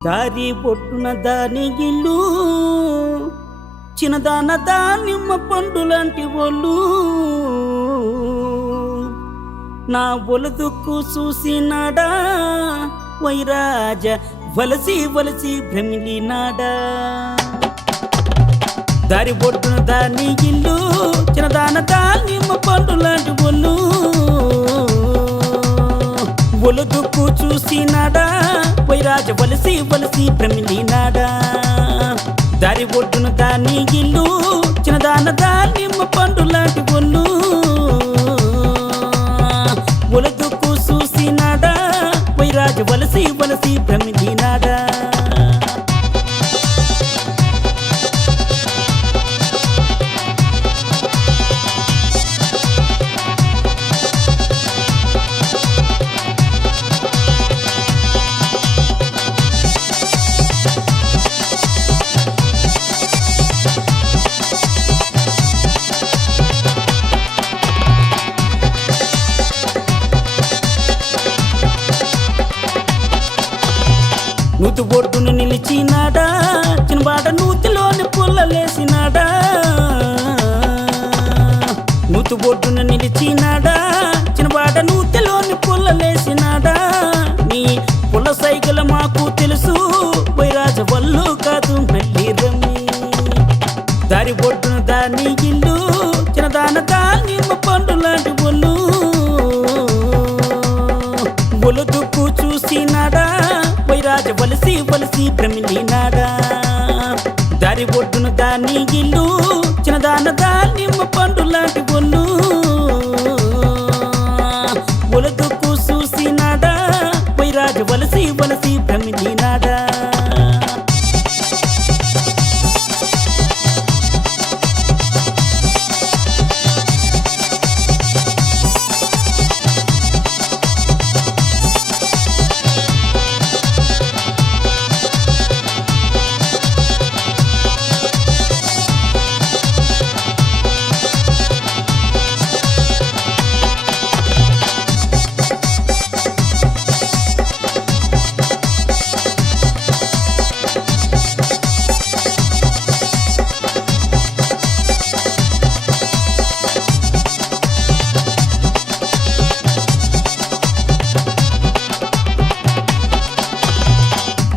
దారి పొట్టున దాని ఇల్లు చిన్నదాన దానిమ్మ పండు లాంటి ఒళ్ళు నా ఒలుదుక్కు చూసినాడా వైరాజ వలసి వలసి భ్రమిలినాడా దారి పొట్టున దాని ఇల్లు చిన్నదాన దానిమ్మ పండు లాంటి ఒళ్ళు ఒలుదుక్కు చూసినాడా వైరాజ వలసి వలసి భ్రమిలినాడా దారి ఒడ్డున దాని ఇల్లు చిన్నదాన దానిమ్మ పండు లాంటి ఒళ్ళు ఒలుదుక్కు చూసినాడా వైరాజ వలసి వలసి భ్రమిలినాడా నూతు బొడ్డును నిలిచినాడా చిన్నబాట నూతిలోని పుల్లలేసినాడా నూతు బొడ్డును నిలిచినాడా చిన్నబాట నూతిలోని పుల్లలేసినాడా నీ పుల్ల సైకిల్ మాకు తెలుసు వైరాజ వల్లు కాదు మళ్ళీ రమ్మి దారి బొడ్డున దాని ఇల్లు చిన్నదాన దానిమ్మ పండు లాంటి ఒళ్ళు ఒలుదుక్కు చూసినాడా వైరాజ వలసి వలసి భ్రమిలినాడా దారి ఒడ్డున దాని ఇల్లు చిన్నదాన దానిమ్మ పండు లాంటి ఒళ్ళు ఒలుదుక్కు చూసినాడా వైరాజ వలసి వలసి భ్రమిలినాడా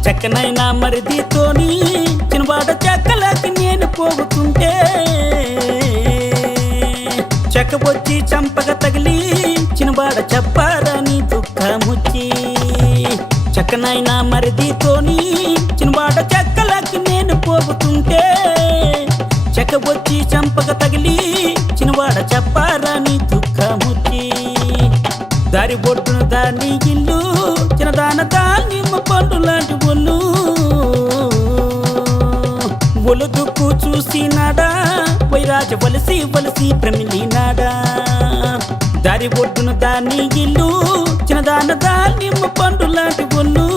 చక్కనైనా మరిదితోని చిన్నబాట చెక్కలకి నేను పోగుతుంటే చెక్కబొచ్చి చంపక తగిలి చిన్నబాట చెప్పారని దుఃఖముచ్చి చక్కనైనా మరిదితోని చిన్నబాట చెక్కలకి నేను పోగుతుంటే చెక్కబొచ్చి చంపక తగిలి చిన్నబాట చెప్పారని దుఃఖముచ్చి దారి బొడ్డున దాని ఇల్లు చిన్నదాన దానిమ్మ పండు లాంటి ఒళ్ళు ఒలుదుక్కు చూసినాడా వైరాజ వలసి వలసి భ్రమిలినాడా దారి బొడ్డున దాని ఇల్లు చిన్నదాన దానిమ్మ పండు లాంటి ఒళ్ళు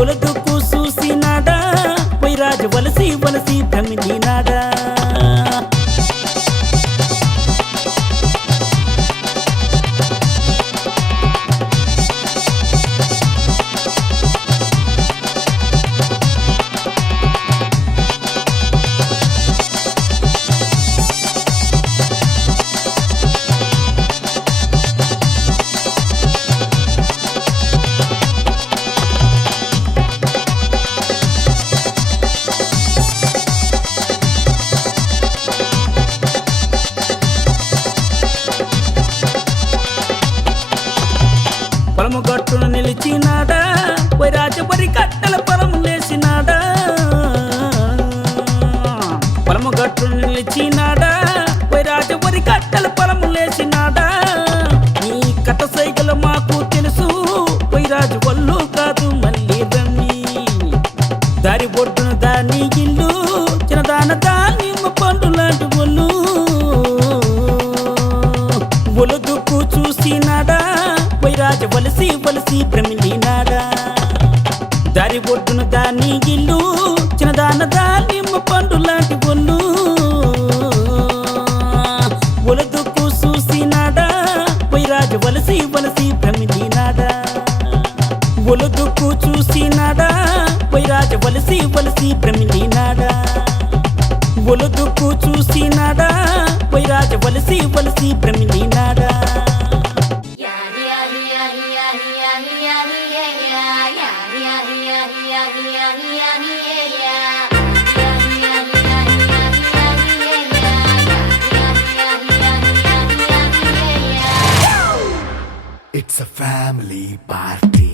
ఒలుదుక్కు చూసినాడా వైరాజ వలసి వలసి భ్రమిలినాడా పొలము గట్టును నిలిచినాడా వైరాజ వరి కట్టెల పొలము లేసినాడా పొలము గట్టును నిలిచినాడా వైరాజ వరి కట్టెల పొలము లేసినాడా ఈ కథ సైకిల్ మాకు తెలుసు వైరాజు వల్లు కాదు మళ్ళీ రమ్మి దారి బొడ్డున దాని ఇల్లు చిన్నదాన దానిమ్మ పండు లాంటి ఒళ్ళు ఒలుదుక్కు చూసినాడా వైరాజ వలసి వలసి భ్రమిలినాడా దారి ఒడ్డున దాని ఇల్లు చిన్నదాన దానిమ్మ పండు లాంటి ఒళ్ళు ఒలుదుక్కు చూసినాడా వైరాజ వలసి వలసి భ్రమిలినాడా ఒలుదు ఒలుదుకు చూసినాడా వైరాజ వలసి వలసి ప్రమిలినాడా ఒలుదుకు చూసినాడా వైరాజ వలసి వలసి ప్రమిలినాడా It's a family party.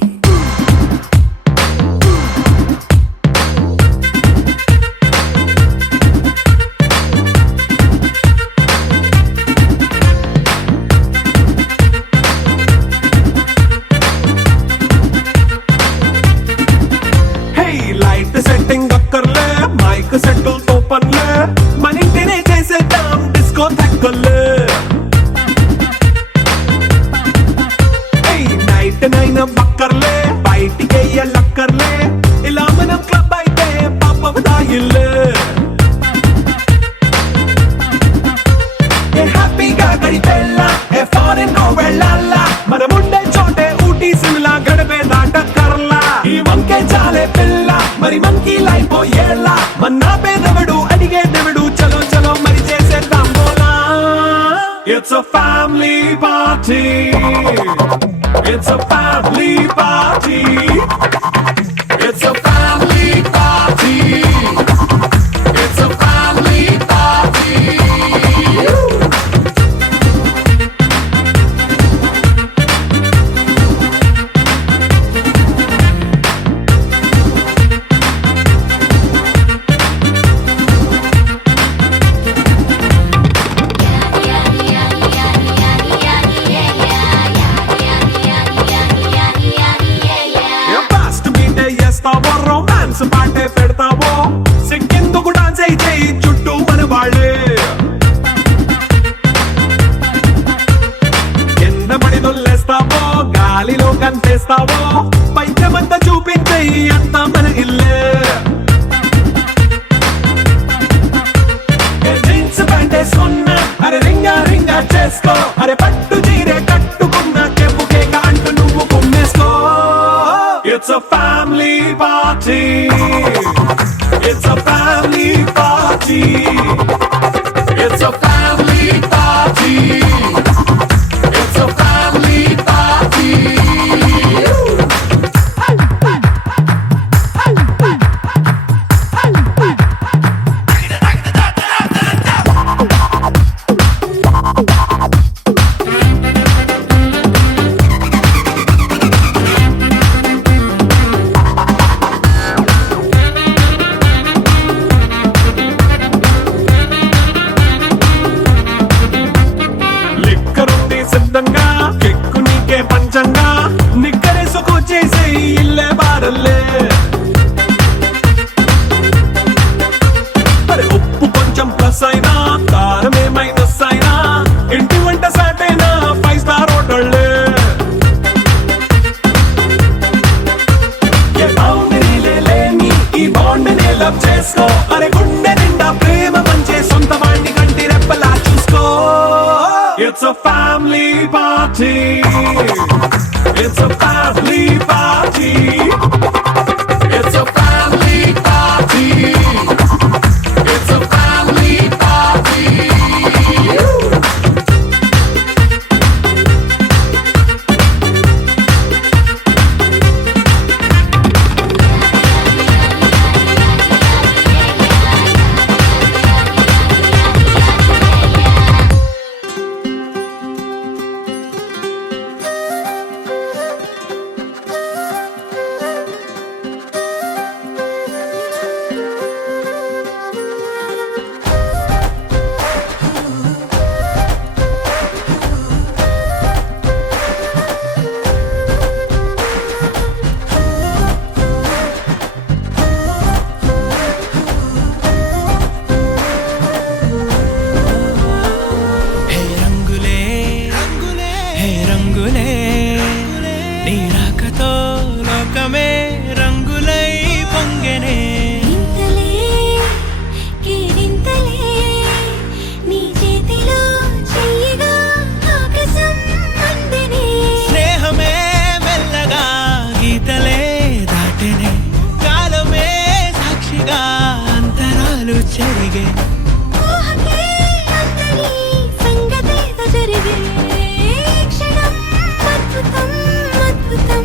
Hey, light setting అక్కర్లే మైక్ సెట్టులతో పనులే మన ఇంటినే చేసేద్దాం డిస్కో థెక్కలే నైనా బక్కర్లే బయటికి లక్కర్లే ఇలా మనం క్లబ్ అయితే పాపం దాయిల్లే హ్యాపీగా గడిపెళ్ళా ఏ ఫారెన్ నో వెళ్ళాలా మనం ఉండే చోటే ఊటీ సిమ్లా గడిపే దాటక్కర్లా ఈ వంకే చాలే పిల్ల మరి మనకి లైఫ్ ఏళ్ళ మన్నా పేదవడు అడిగే దేవుడు చలో చలో మరి చేసేద్దాం బోలా It's a family party. It's a family party. It's a family party. It's a family party. Romance పాటే పెడతావో సిగ్గెందుకు డాన్స్ అయితే చుట్టూ మన వాళ్ళే కింద పడి దొల్లేస్తావో గాలిలో కనిపిస్తావో పైద్యమంతా చూపించే అంతా మన ఇల్లే జీన్స్ ప్యాంటే సున్నా అరే రింగా రింగా చేసుకో అరే పట్టు చీరే కట్టుకున్న చెప్పుకే అంటూ నువ్వు కుమ్మేసుకో It's a family party. It's a family party. It's a family party. It's a family party. సిద్ధంగా కెక్కు నీకే పంచంగా నిక్కరేసుకు చేసే ఇల్లే బారల్లే అరే ఉప్పు కొంచెం ప్లస్ అయినా కారమే మైనస్ అయినా ఇంటి వంట సాటైనా 5 స్టార్ హోటళ్ళే ఏ బౌండరీలే లేని ఈ బాండ్ నే లవ్ చేసుకో అరే గుండె నిండా ప్రేమ పంచే సొంత వాడిని కంటి రెప్పలా చూసుకో It's a family party. It's a family party. It's a family party. It's a family party. జరిగే ఊహకే అందని సంగతేదో జరిగే క్షణం అద్భుతం అద్భుతం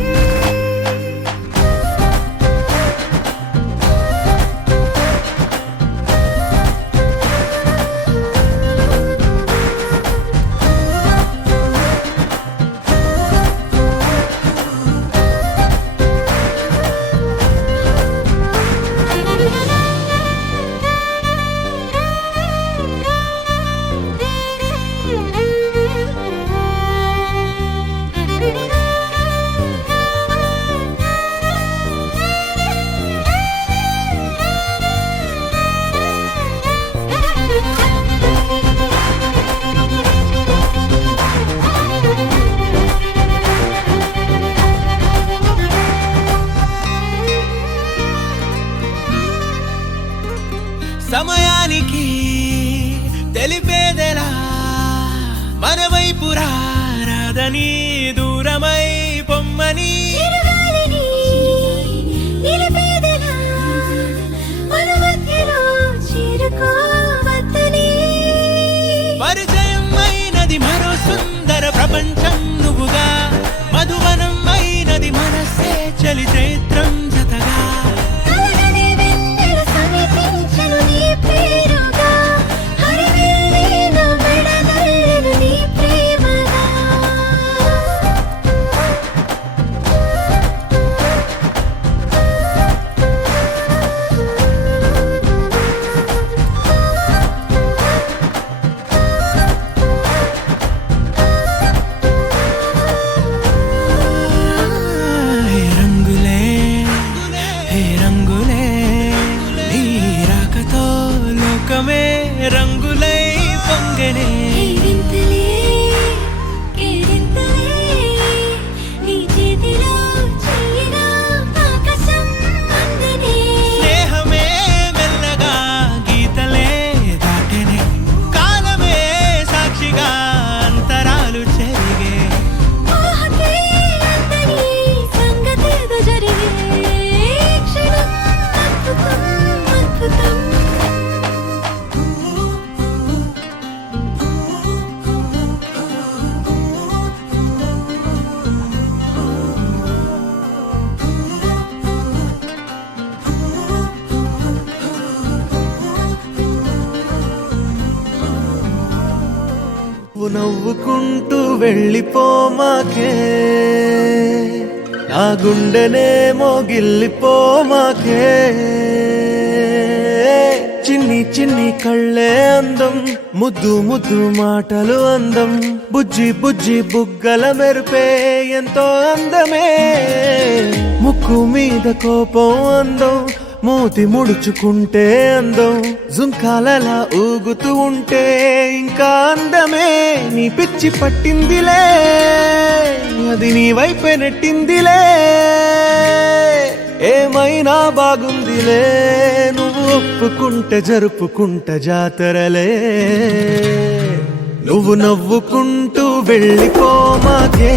సమయానికి తెలిపేదెలా మన వైపు రాదని దూరమై పొమ్మని చిరుగాలిని నిలిపేదెలా మన మధ్యలో చేరుకోవద్దని పరిచయం అయినది మరో సుందర ప్రపంచం నువ్వుగా మధువనం అయినది మనసే చలి చైత్రం జతగా కలగని వెన్నెల సమీపించెను నీ పేరుగా హరివిల్లే నా మెడదల్లెను నీ ప్రేమగా హే రంగులే హే రంగులే నీ రాకతో లోకమే రంగులై పొంగనే కేరింతలే కేరింతలే నీ చేతిలో చెయ్యిగా ఆకాశం అందనే స్నేహమే మెల్లగా గీతలే దాటెనే కాలమే సాక్షిగా అంతరాలు చెరిగే ఊహకే అందని సంగతేదో జరిగే క్షణం అద్భుతం అద్భుతం నువ్వు నవ్వుకుంటూ వెళ్ళిపోమాకే నా గుండెనే మోగిల్లిపోమాకే చిన్ని చిన్ని కళ్ళే అందం ముద్దు ముద్దు మాటలు అందం బుజ్జి బుజ్జి బుగ్గల మెరుపే ఎంతో అందమే ముక్కు మీద కోపం అందం మూతి ముడుచుకుంటే అందం జుంకాలలా ఊగుతూ ఉంటే ఇంకా అందమే నీ పిచ్చి పట్టిందిలే అది నీ వైపే నెట్టిందిలే ఏమైనా బాగుందిలే నువ్వు ఒప్పుకుంటే జరుపుకుంట జాతరలే నువ్వు నవ్వుకుంటూ వెళ్ళిపోమాకే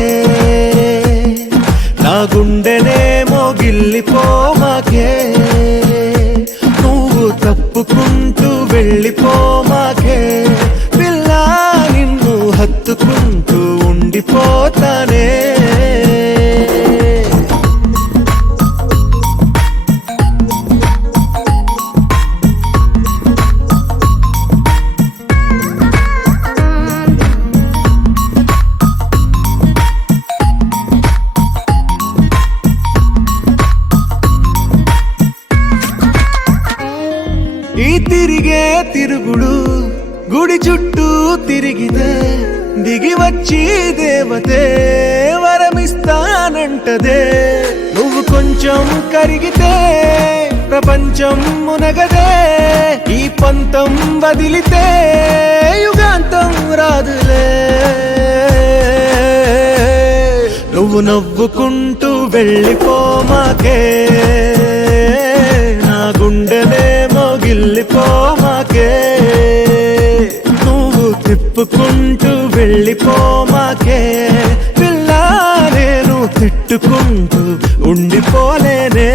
నా గుండెనే మోగిల్లిపోమాకే నువ్వు తప్పుకుంటూ వెళ్ళిపోమాకే పిల్ల నిన్ను హత్తుకుంటూ ఉండిపోతానే ఈ తిరిగే తిరుగుడు గుడి చుట్టూ తిరిగితే దిగి వచ్చి దేవతే వరమిస్తానంటదే నువ్వు కొంచెం కరిగితే ప్రపంచం మునగదే ఈ పంతం వదిలితే యుగాంతం రాదులే నువ్వు నవ్వుకుంటూ వెళ్ళిపోమాకే నా గుండెలే మోగిల్లిపోమాకే నువ్వు తిప్పుకుంటూ వెళ్ళిపోమాకే పిల్ల నేను తిట్టుకుంటూ ఉండిపోలేనే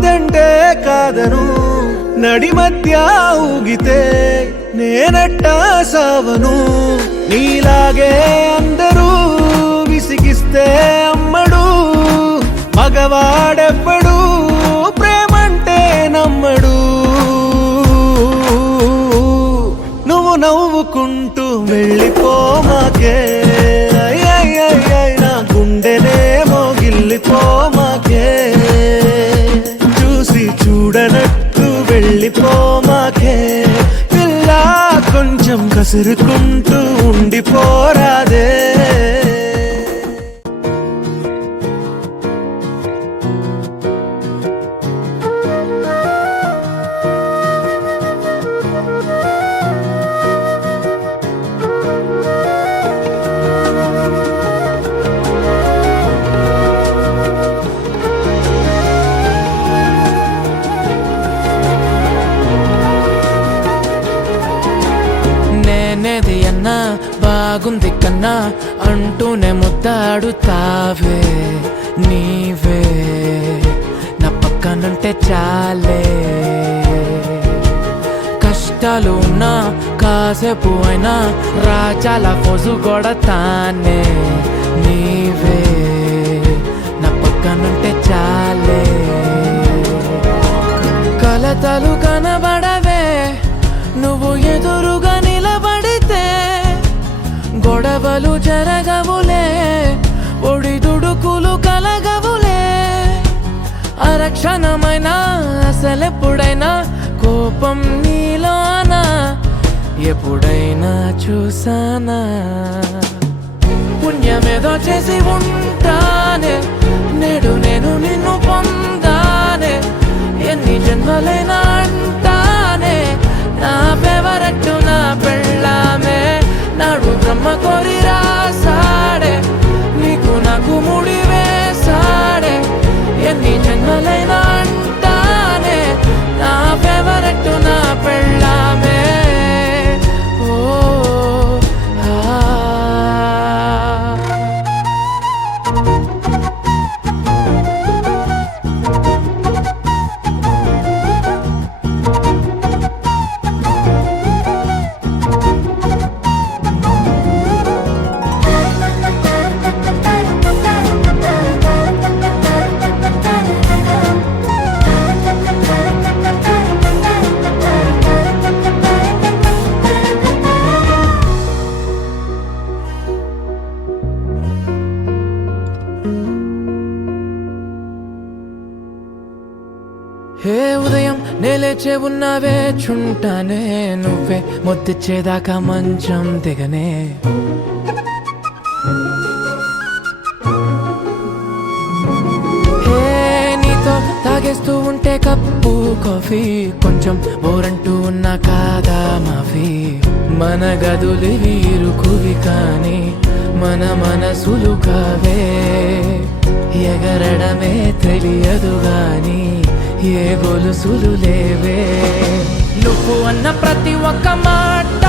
కాదంటే కాదను నడి మధ్య ఊగితే నేనట్టా సావను నీలాగే అందరూ విసిగిస్తే అమ్మడు మగవాడెవ్వడు ప్రేమంటే నమ్మడు నువ్వు నవ్వుకుంటూ వెళ్ళిపోమాకే నా గుండెనేమో గిల్లిపోమాకే చూసి చూడనట్టు వెళ్ళిపోమాకే పిల్ల కొంచెం కసురుకుంటూ ఉండిపోరాదే నేనేది అన్నా బాగుంది కన్నా అంటూనే ముద్దాడుతావే నీవే నా పక్కనుంటే చాలే కష్టాలు ఉన్నా కాసేపు అయినా రాజాల ఫోజు కొడతానే నీవే నా పక్కనుంటే చాలే కలతలు కనబడవే నువ్వు ఎదురుగా నిలబడితే గొడవలు జరగవులే ఒడిదుడుకులు కలగవులే అరక్షణమైనా అసలెప్పుడైనా కోపం నీలోనా ఎప్పుడైనా చూసానా పుణ్యమేదో చేసి ఉంటానే నేడు నేను నిన్ను పొందానే ఎన్ని జన్మలైనా అంటానే నా ఫేవరెట్ నా పెళ్ళామే నాడు బ్రహ్మ కోరి రాసాడే నీకు నాకు ముడి వేసాడే ఎన్ని జన్మలైనా అంటానే నా ఫేవరెట్ నా పెళ్ళామే ఓ హే ఉదయం నేలేచే ఉన్నావే చుంటానే నువ్వే ముద్దిచ్చేదాకా మంచం దిగనే హే నీతో తాగేస్తూ ఉంటే కప్పు కాఫీ కొంచెం బోరంటూ ఉన్నా కాదా మాఫీ మన గదులు వీరుకువి కానీ మన మనసులు కావే ఎగరడమే తెలియదు గాని ఏ గొలుసులు లేవే నువ్వు అన్న ప్రతి ఒక్క మాట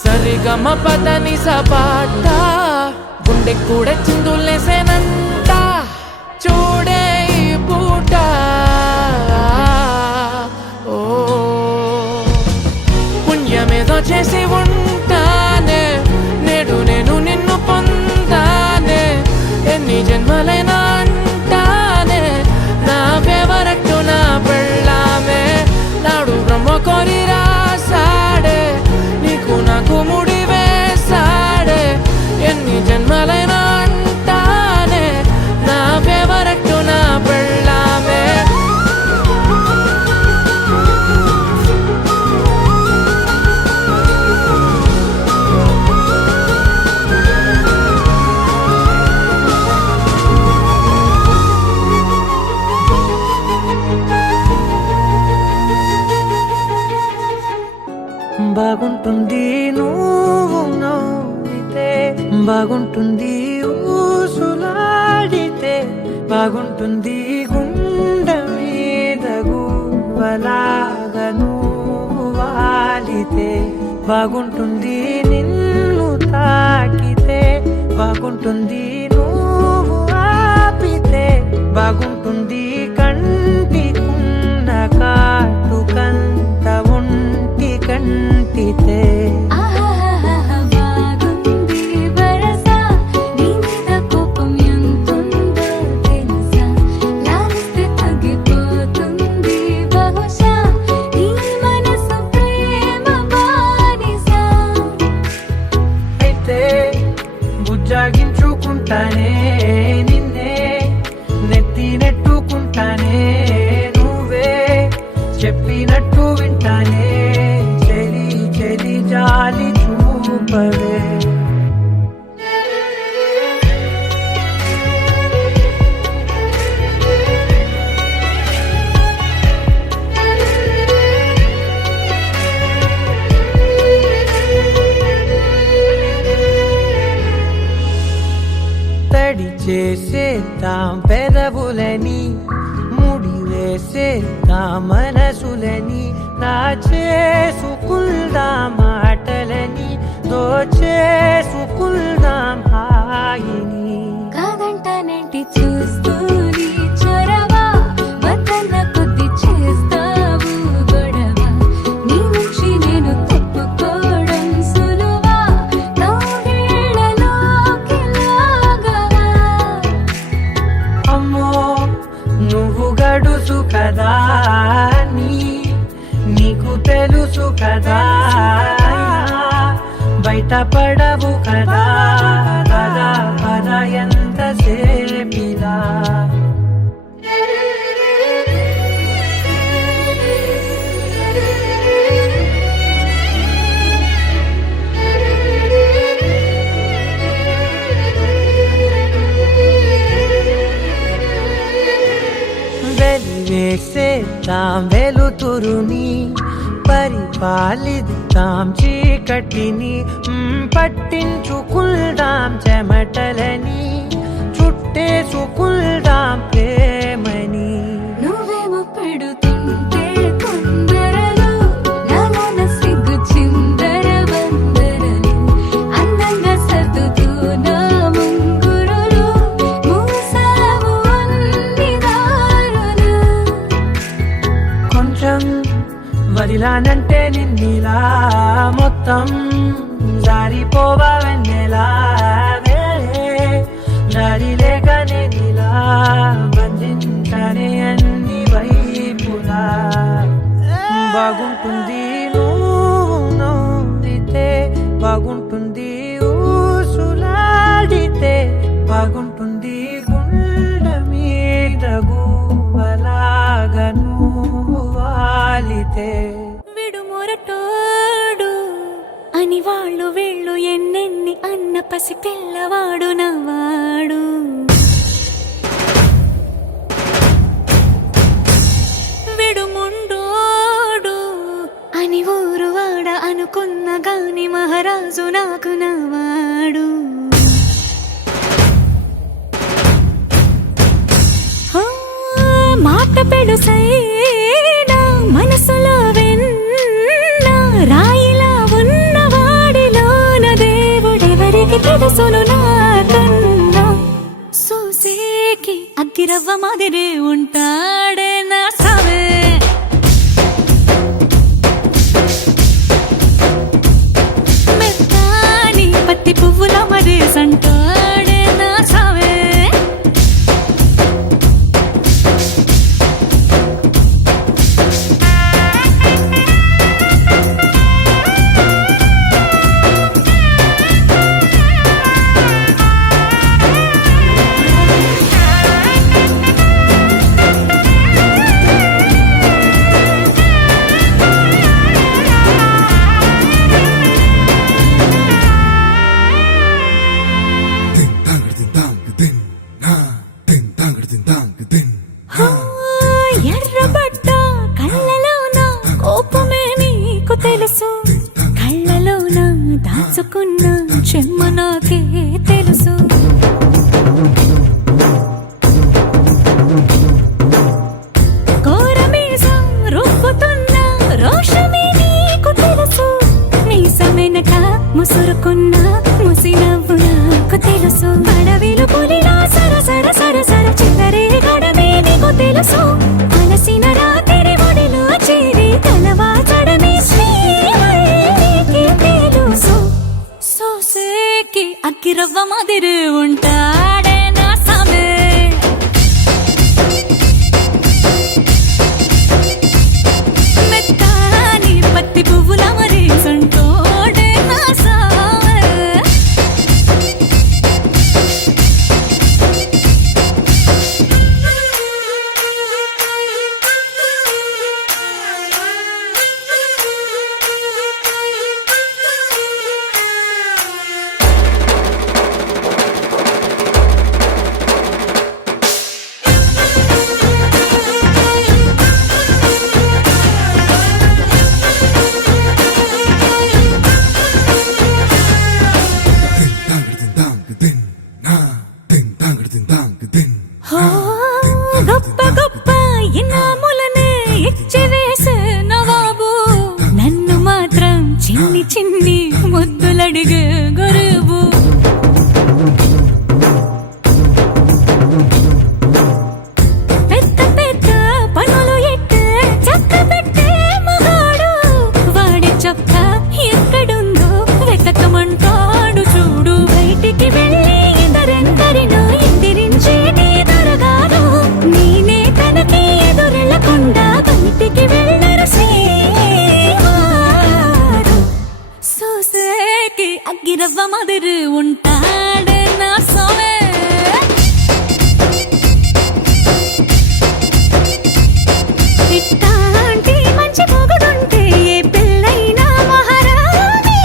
సరిగమ పదని సపాట గుండె కూడా చిందులేసేనంట చూడే ఈ పూట ఓ పుణ్యమేదో చేసి ఉంటానే నేడు నేను నిన్ను పొందానే ఎన్ని జన్మలైనా అంటానే నా ఫేవరెట్ నా పెళ్ళామే నాడు బ్రహ్మ కోరి రాసాడే నీకు నాకు ముడి వేసాడే ఎన్ని జన్మలైనా అంటానే నా ఫేవరెట్ నా పెళ్ళామే బాగుంటుంది నువ్వు నవ్వితే బాగుంటుంది ఊసులాడితే బాగుంటుంది గుండె మీద గువ్వలాగా నువ్వు వాలితే బాగుంటుంది నిన్ను తాకితే బాగుంటుంది నువ్వు ఆపితే బాగుంటుంది కంటికి వాలితే ఆహాహాహా బాగుంది వరస నీ మీద కోపం ఎంతుందో తెలుసా లాలిస్తే తగ్గిపోతుంది బహుశా నీ మనసు ప్రేమ బానిస అయితే బుజ్జాగించుకుంటానే నిన్నే నెత్తి నెట్టుకుంటానే నువ్వే చెప్పినట్టు వింటానే చెలి చెలి జాలి చూపవే తడి చేసేద్దాం పెదవులని ముడి వేసేద్దాం మనసులని నా చేసుకుందాం మాటలని దోచేసుకుందాం హాయిని కాదంటానేంటి చూస్తూని చొరవ వద్దన్న కొద్ది చేస్తావు గొడవ నీ నుంచి నేను తప్పుకోవడం సులువా నవ్వేళ్ళలోకి లాగవా అమ్మో నువ్వు గడుసు కదా నీకు తెలుసు కదా బయట పడవు కదా కదా పద ఎంత సేపిలా వెలివేసేద్దాం వెలుతురుని పరిపాలిద్దాం చీకటిని పట్టించుకుందాం చెమటలని చుట్టేసుకుందాం ప్రేమని నువ్వేమో పెడుతుంటే కొందరలు నాలోన సిగ్గు చిందర వందరలు అందంగా సర్దుతూ నా ముంగురులు మూసావు అన్ని దారులు కొంచెం వదిలానంటే నిన్నిలా మొత్తం జారిపోవా వెన్నెలా దారి లేక నేనిలా బంధించనే అన్ని వైపులా బాగుంటుంది నువ్వు నవ్వితే బాగుంటుంది ఊసులాడితే బాగుంటుంది గుండె మీద గువ్వలాగా నువ్వు వాలితే విడుమొరటోడు అని వాళ్ళు వీళ్ళు ఎన్నెన్ని అన్న పసి పిల్లవాడు నవ్వాడు విడుముండోడు అని ఊరు వాడ అనుకున్న గాని మహారాజు నాకు నవ్వాడు ఆ, మాట పెడుసైనా మనసులో వెన్న రాయిలా ఉన్నవాడిలోన దేవుడెవరికి తెలుసును నాకన్నా సూసేకి అగ్గిరవ్వ మాదిరే ఉంటాడే నా సావే మెత్తాని పత్తి పువ్వుల మరేసంటాడే నా సావే ఉంటాడే నా సామే మెత్తాని పత్తి పువ్వుల మరి సంటోడే నా సామే గొప్ప గొప్ప ఇనాములనే ఇచ్చివేసే నవాబు నన్ను మాత్రం చిన్ని చిన్ని ముద్దులడిగే గురువు పెద్ద పెద్ద పనులు ఎట్టే చక్క పెట్టే మగాడు వాడి చొక్క ఎక్కడుందో వెతకమంటాడు చూడు బయటికి వెళ్ళి ఇద్దరెందరినో ఎదిరించేది దొరగాడు నేనే తనకి ఎదురెళ్ళకుండా బయటికి వెళ్ళరు శ్రీవారు సోసేకి అగ్గిరవ్వ మదిరు ఉంటాడే నా సోమే ఇట్టాంటి మంచి మొగుడుంటే ఏ పెళ్ళైనా మహారాణి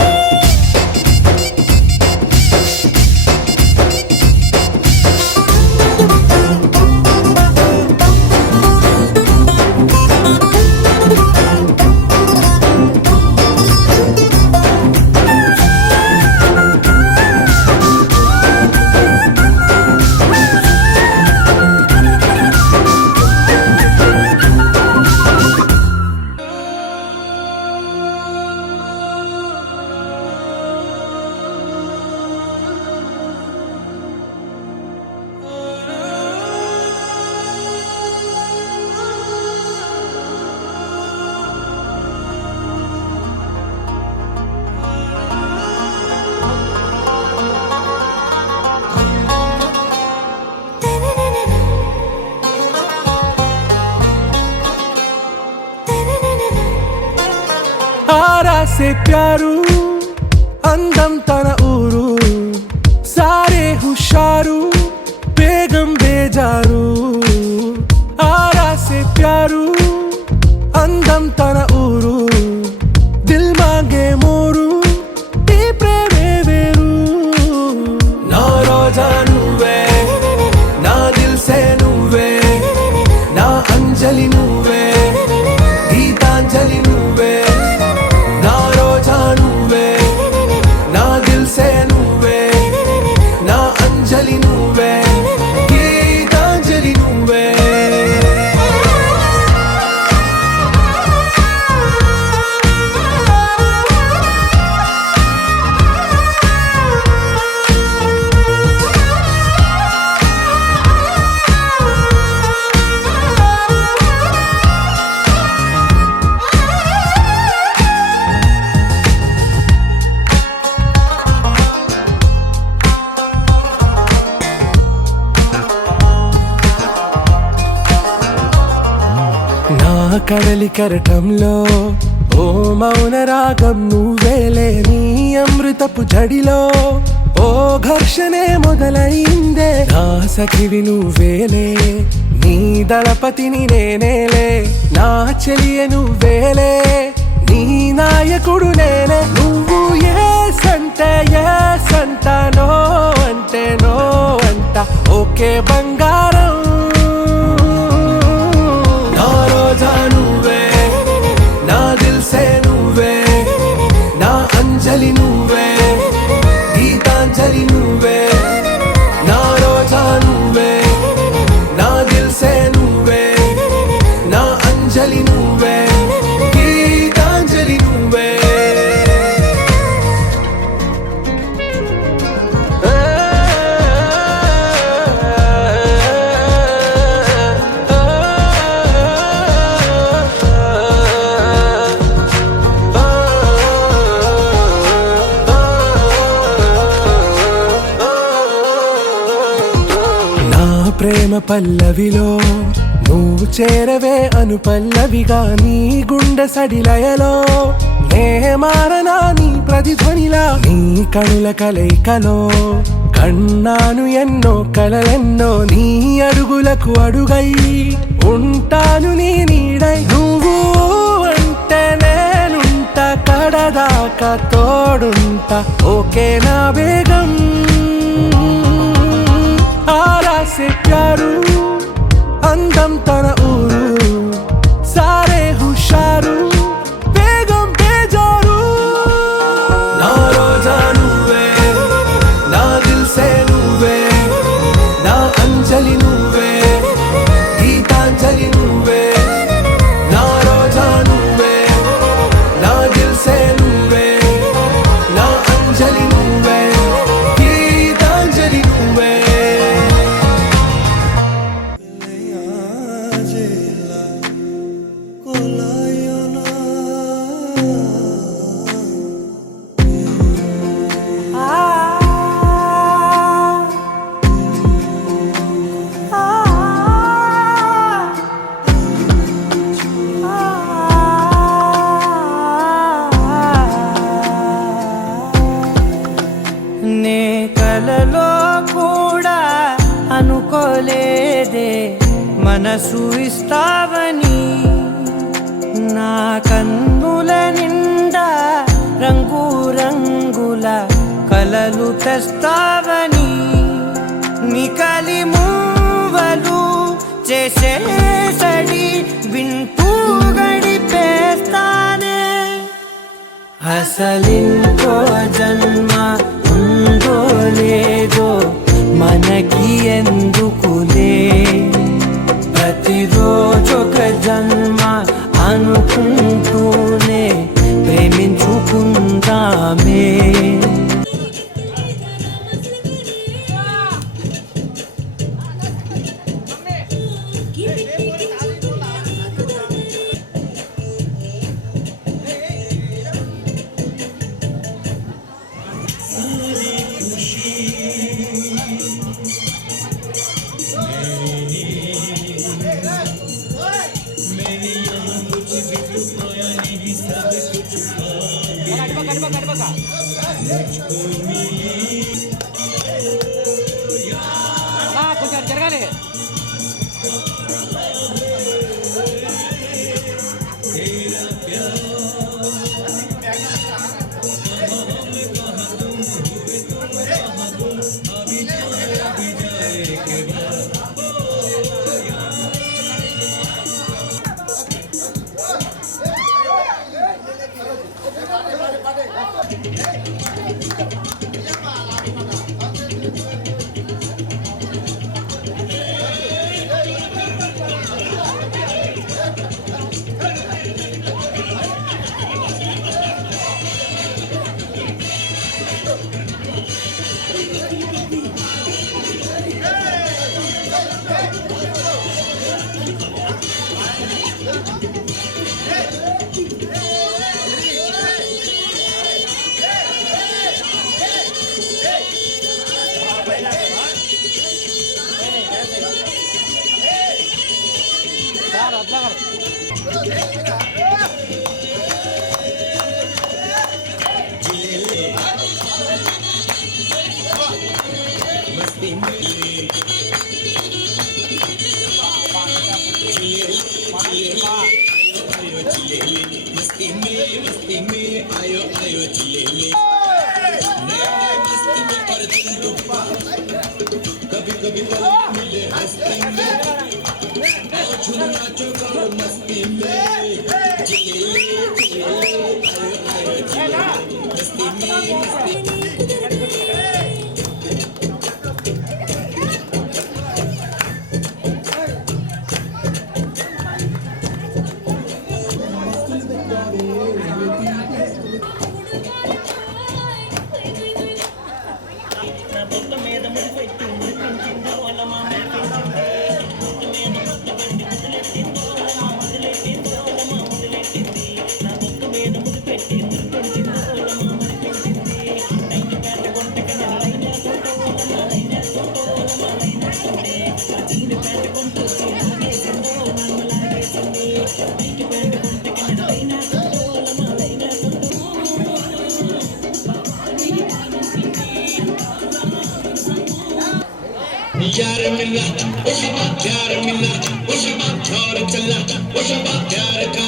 आरा से प्यारू అందం తన ఊరు సారే హుషారు బేగం బేజారు ఆరా సే ప్యారు అందం తన ఊరు దిల్ మాంగే మోరు ఈ ప్రేమే వేరు నా రోజా నువ్వే నా దిల్ సే నువ్వే నా అంజలి నువ్వే గీతాంజలి నువ్వే నా రోజా నువ్వే నా దిల్ సే నువ్వే నా అంజలి నువ్వే గీతాంజలి నువ్వే నా కడలి కరటంలో ఓ మౌన రాగం నువ్వేలే నీ అమృతపు జడిలో ఓ ఘర్షణే మొదలైందే నా సఖివి నువ్వేలే నీ దళపతిని నేనేలే నా చెలియ నువ్వేలే నీ నాయకుడు నేనే నువ్వు ఏ సంట నో అంటే నో అంట ఓకే బంగారం నా రోజా నువ్వే నా దిల్ సే నువ్వే నా అంజలి నువ్వే గీతాంజలి నువ్వే నా రోజా నువ్వే నా దిల్ సే నువ్వే నా అంజలి నువ్వే గీతాంజలి నువ్వే ప్రేమ పల్లవిలో నువ్వు చేరవే అను పల్లవిగా నీ గుండె సడిలయలో నే మారనా నీ ప్రతిధ్వనిలా నీ కనుల కలయికలో కన్నాను ఎన్నో కలలెన్నో నీ అడుగులకు అడుగై ఉంటాను నీ నీడై నువ్వు అంటే నేనుంట కడదాకా తోడుంటా ఓకే నా బేగం आरा से प्यारू అందం తన ఊరు సారే హుషారు బేగం బేజారు నా రోజా నువ్వే నా దిల్ సే నువ్వే నా అంజలి నువ్వే గీతాంజలి నువ్వే నా రోజా నువ్వే నా దిల్ సే నువ్వే నా అంజలి నువ్వే గీతాంజలి నువ్వే నే కలలో కూడా అనుకోలేదే మనసు ఇస్తావని నా కన్నుల నిండా రంగు రంగుల కలలు తెస్తావని నికలి మూవలు చేసేసడి వింటూ గడిపేస్తానే అసలింకో జన్మ ఉందో లేదో మనకి ఎందుకులే ప్రతిరోజొక జన్మ అనుకుంటూనే ప్రేమించుకుందామే కొంచెం జరగాలి यार मिला वो शबा प्यार मिला वो शबा और चला वो शबा प्यार का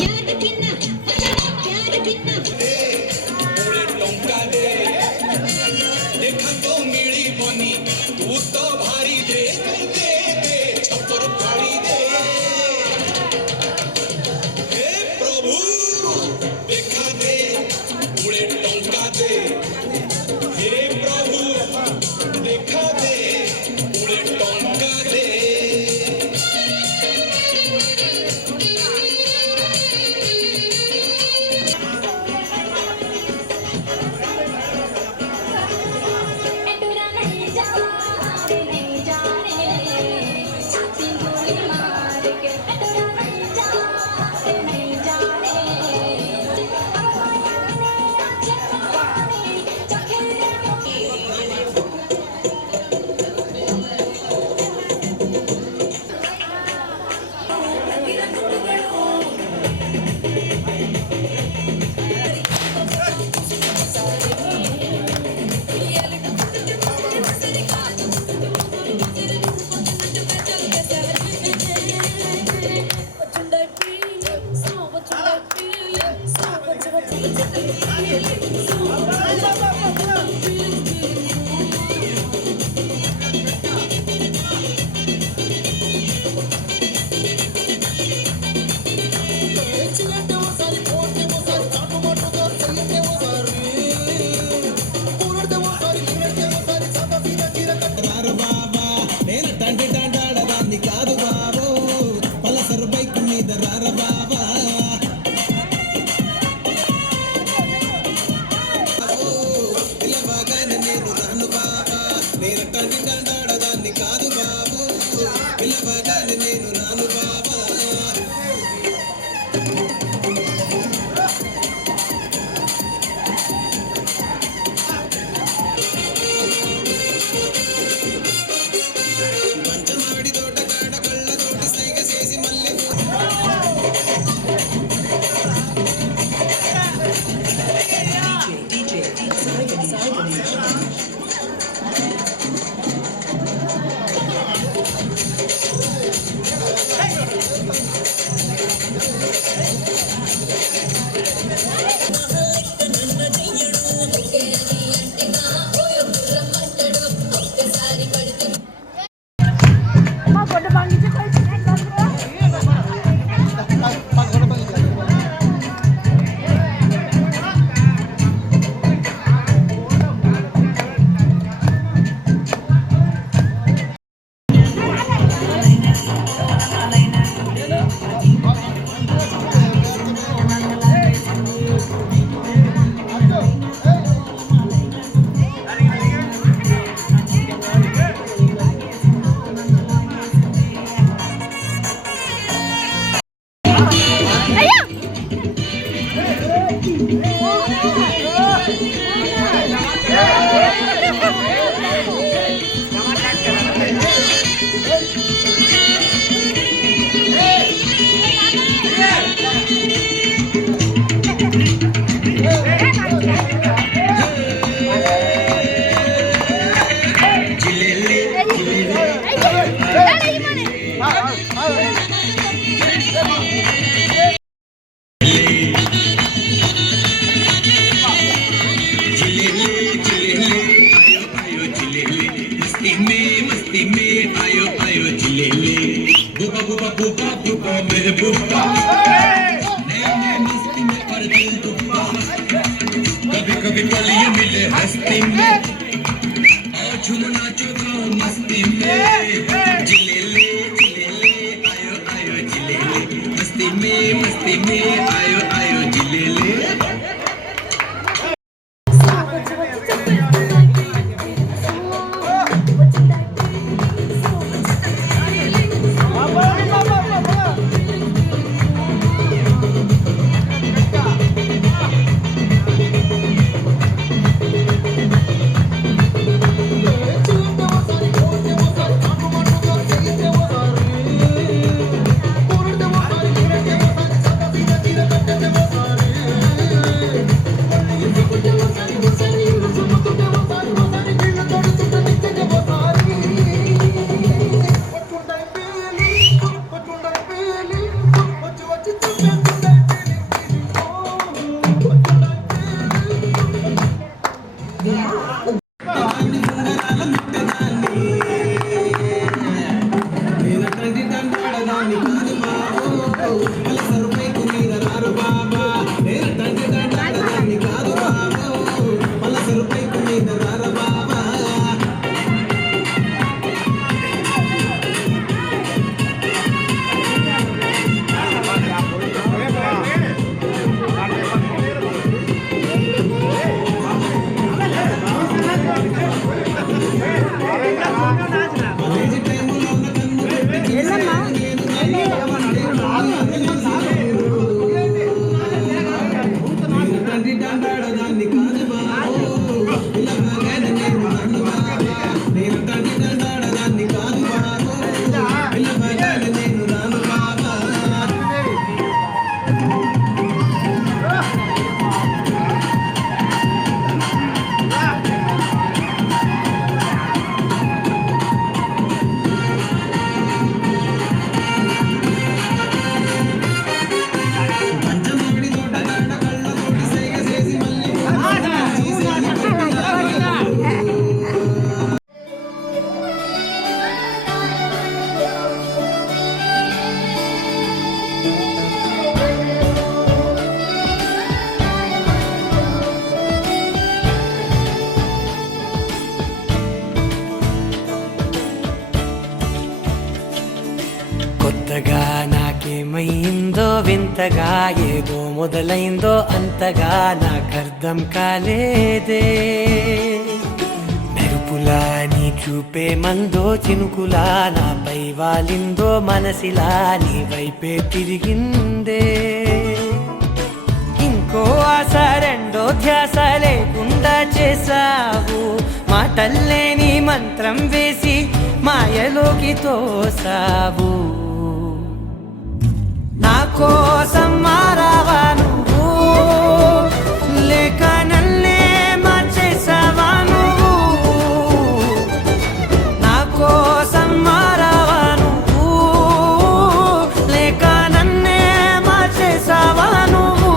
प्यार बिना वो शबा प्यार बिना थोड़े टोंका दे देखा तो मिली बनी तू तो भारी दे दे दे छप्पर फाड़ी दे हे प्रभु देखा दे थोड़े टोंका दे हे प्रभु देखा दे थोड़े टोंका दे एटुरा नहीं जाने छाती गोली मार के एटुरा नहीं जाने कभी कभी पलिए मिले हस्ती में और झूम नाचो गाओ मस्ती में जिलेले जिलेले आयो आयो जिलेले मस्ती में आयो आयो जिलेले Thank you. కొత్తగా నాకేమైందో వింతగా ఏదో మొదలైందో అంతగా నాకర్థం కాలేదే మెరుపులా నీ చూపే మందో చినుకులా నాపై వాలిందో మనసిలా నీ వైపే తిరిగిందే ఇంకో ఆశ రెండో ధ్యాస లేకుండా చేసావు మాటల్లేని మంత్రం వేసి మాయలోకి తోసావు నా కోసం మారావా నువ్వు లేక నన్నే మార్చేసావా నువ్వు నా కోసం మారావా నువ్వు లేక నన్నే మార్చేసావా నువ్వు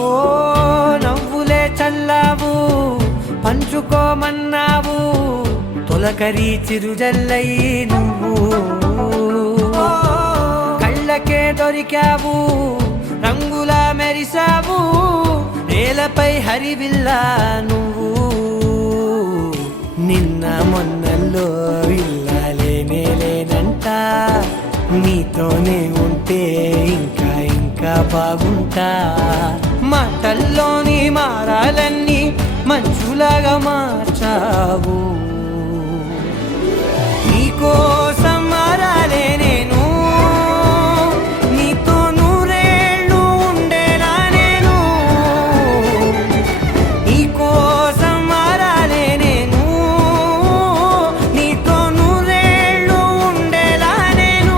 ఓ నవ్వులే చల్లావు పంచుకోమన్నావు తొలకరి చిరుజల్లై నువ్వు కళ్ళకే దొరికావు రంగులా మెరిసావు నేలపై హరివిల్లా నువ్వు నిన్న మొన్నల్లో ఇల్లాలేనే లేనంట నీతోనే ఉంటే ఇంకా ఇంకా బాగుంటా మాటల్లోని మారాలన్నీ మంచులాగా మార్చావు నీకోసం మారాలే నేను నీతో నూరేళ్ళు ఉండేనా నేను నీకోసం మారాలే నేను నీతో నూరేళ్ళు ఉండేలా నేను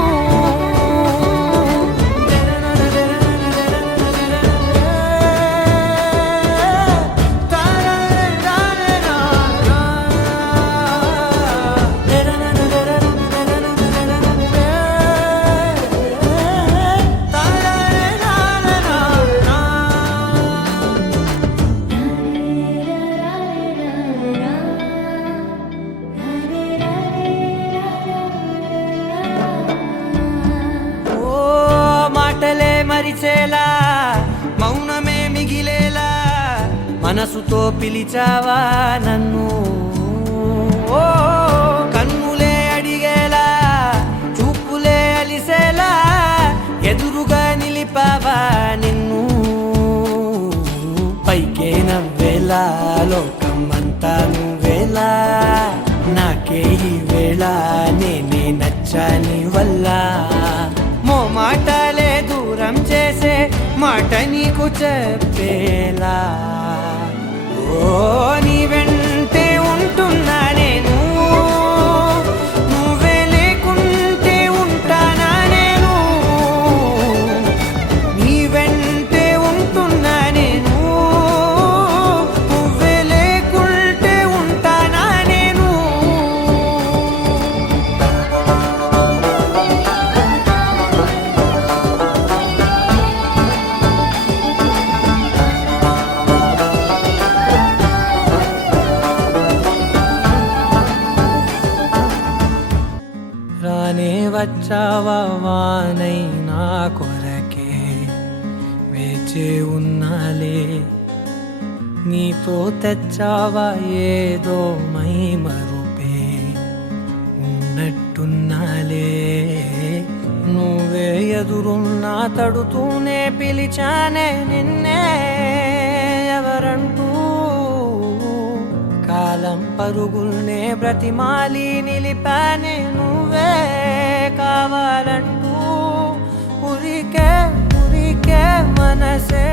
ఓ మాటలే మరిచేలా మౌనమే మిగిలేలా మనసుతో పిలిచావా నన్ను ఓ కన్నులే అడిగేలా చూపులే అలిసేలా ఎదురుగా నిలిపావా నిన్ను పైకే నవ్వేలా లోకమంతా నువ్వేలా నాకే ఈ వేళ నేనే నచ్చాని వల్ల మాటలే దూరం చేసే మాట నీకు చెప్పేలా ఓ నీ వెంటే ఉంటున్నా నేను నువ్వే లేకుంటే ఉంటానా నేను నీ వెంటే ఉంటున్నా నేను నువ్వే లేకుంటే ఉంటానా నేను రానే వచ్చావా వానై నా కొరకే వేచే ఉన్నాలే నీతో తెచ్చావా ఏదో మై మరుపే ఉన్నట్టున్నాలే నువ్వే ఎదురున్నా తడుతూనే పిలిచానే నిన్నే ఎవరంటూ కాలం పరుగుల్నే బ్రతిమాలి నిలిపానే నువ్వే కావాలంటూ ఉరికే ఉరికే మనసే